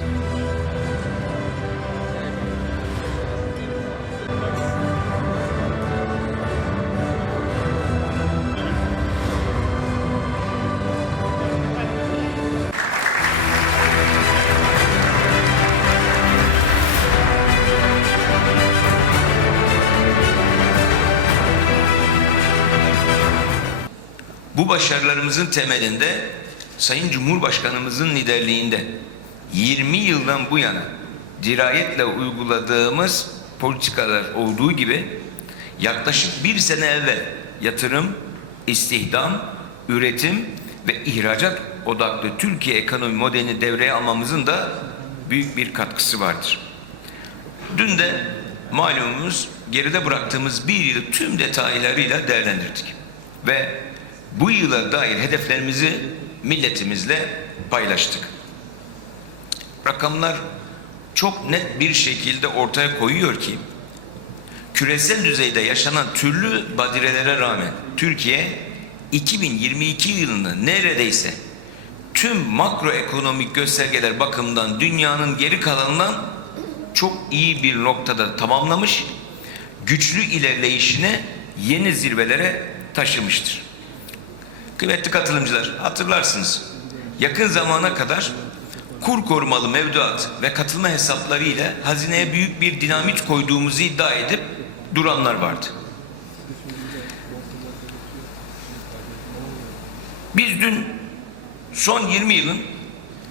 Bu başarılarımızın temelinde Sayın Cumhurbaşkanımızın liderliğinde 20 yıldan bu yana dirayetle uyguladığımız politikalar olduğu gibi yaklaşık bir sene evvel yatırım, istihdam, üretim ve ihracat odaklı Türkiye ekonomi modelini devreye almamızın da büyük bir katkısı vardır. Dün de malumumuz geride bıraktığımız bir yılı tüm detaylarıyla değerlendirdik. Ve bu yıla dair hedeflerimizi milletimizle paylaştık. Rakamlar çok net bir şekilde ortaya koyuyor ki küresel düzeyde yaşanan türlü badirelere rağmen Türkiye 2022 yılında neredeyse tüm makroekonomik göstergeler bakımından dünyanın geri kalanından çok iyi bir noktada tamamlamış, güçlü ilerleyişine yeni zirvelere taşımıştır. Kıymetli katılımcılar hatırlarsınız. Yakın zamana kadar kur korumalı mevduat ve katılma hesapları ile hazineye büyük bir dinamit koyduğumuzu iddia edip duranlar vardı. Biz dün son 20 yılın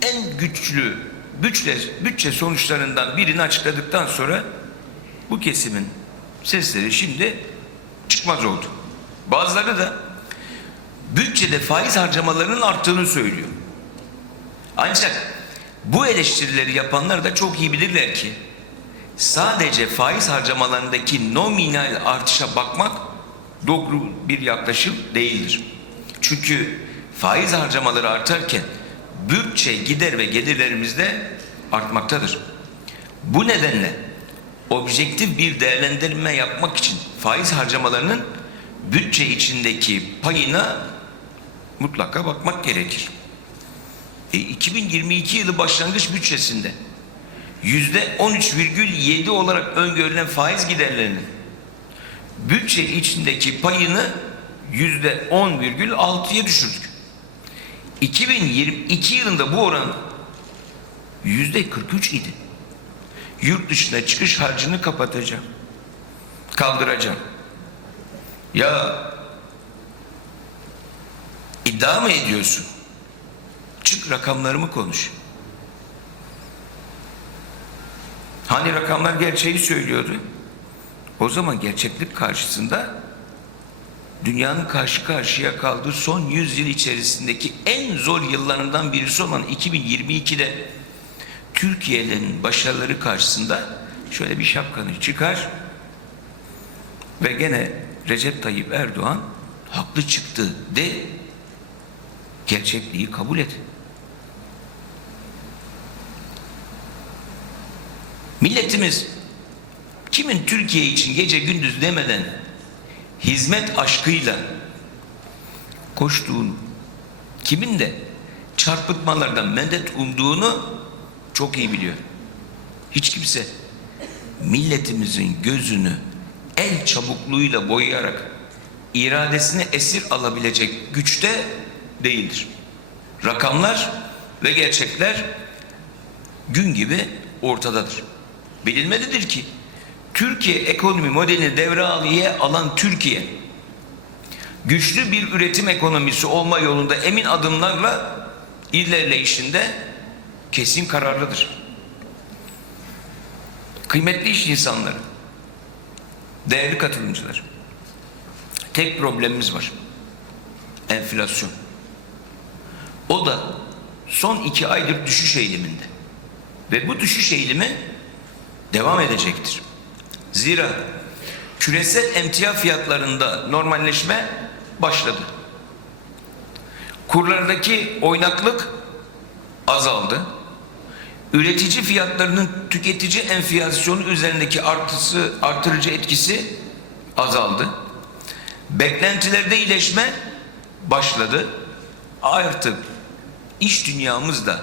en güçlü bütçe, bütçe sonuçlarından birini açıkladıktan sonra bu kesimin sesleri şimdi çıkmaz oldu. Bazıları da bütçede faiz harcamalarının arttığını söylüyor. Ancak bu eleştirileri yapanlar da çok iyi bilirler ki sadece faiz harcamalarındaki nominal artışa bakmak doğru bir yaklaşım değildir. Çünkü faiz harcamaları artarken bütçe gider ve gelirlerimiz de artmaktadır. Bu nedenle objektif bir değerlendirme yapmak için faiz harcamalarının bütçe içindeki payına mutlaka bakmak gerekir. E, 2022 yılı başlangıç bütçesinde yüzde 13,7 olarak öngörülen faiz giderlerinin bütçe içindeki payını yüzde 10,6'ya düşürdük. 2022 yılında bu oran yüzde 43 idi. Yurt dışına çıkış harcını kapatacağım. Kaldıracağım. Ya iddia mı ediyorsun? Çık rakamlarımı konuş. Hani rakamlar gerçeği söylüyordu? O zaman gerçeklik karşısında dünyanın karşı karşıya kaldığı son 100 yıl içerisindeki en zor yıllarından birisi olan 2022'de Türkiye'nin başarıları karşısında şöyle bir şapkanı çıkar ve gene Recep Tayyip Erdoğan haklı çıktı de gerçekliği kabul et. Milletimiz kimin Türkiye için gece gündüz demeden hizmet aşkıyla koştuğunu, kimin de çarpıtmalardan medet umduğunu çok iyi biliyor. Hiç kimse milletimizin gözünü el çabukluğuyla boyayarak iradesini esir alabilecek güçte değildir. Rakamlar ve gerçekler gün gibi ortadadır. Bilinmelidir ki Türkiye ekonomi modelini devre alan Türkiye güçlü bir üretim ekonomisi olma yolunda emin adımlarla ilerleyişinde kesin kararlıdır. Kıymetli iş insanları, değerli katılımcılar, tek problemimiz var. Enflasyon. O da son iki aydır düşüş eğiliminde. Ve bu düşüş eğilimi devam edecektir. Zira küresel emtia fiyatlarında normalleşme başladı. Kurlardaki oynaklık azaldı. Üretici fiyatlarının tüketici enflasyonu üzerindeki artısı, artırıcı etkisi azaldı. Beklentilerde iyileşme başladı. Artık iş dünyamızda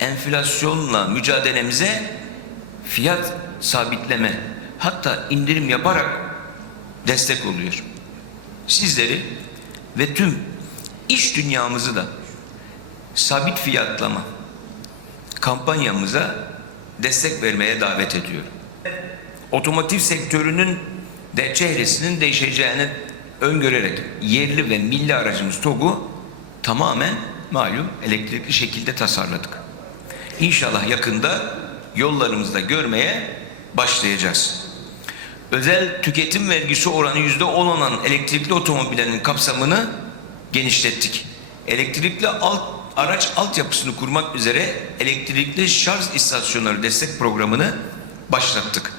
enflasyonla mücadelemize fiyat sabitleme hatta indirim yaparak destek oluyor. Sizleri ve tüm iş dünyamızı da sabit fiyatlama kampanyamıza destek vermeye davet ediyorum. Otomotiv sektörünün de çehresinin değişeceğini öngörerek yerli ve milli aracımız TOG'u tamamen malum elektrikli şekilde tasarladık. İnşallah yakında yollarımızda görmeye başlayacağız. Özel tüketim vergisi oranı yüzde on olan elektrikli otomobillerin kapsamını genişlettik. Elektrikli alt, araç altyapısını kurmak üzere elektrikli şarj istasyonları destek programını başlattık.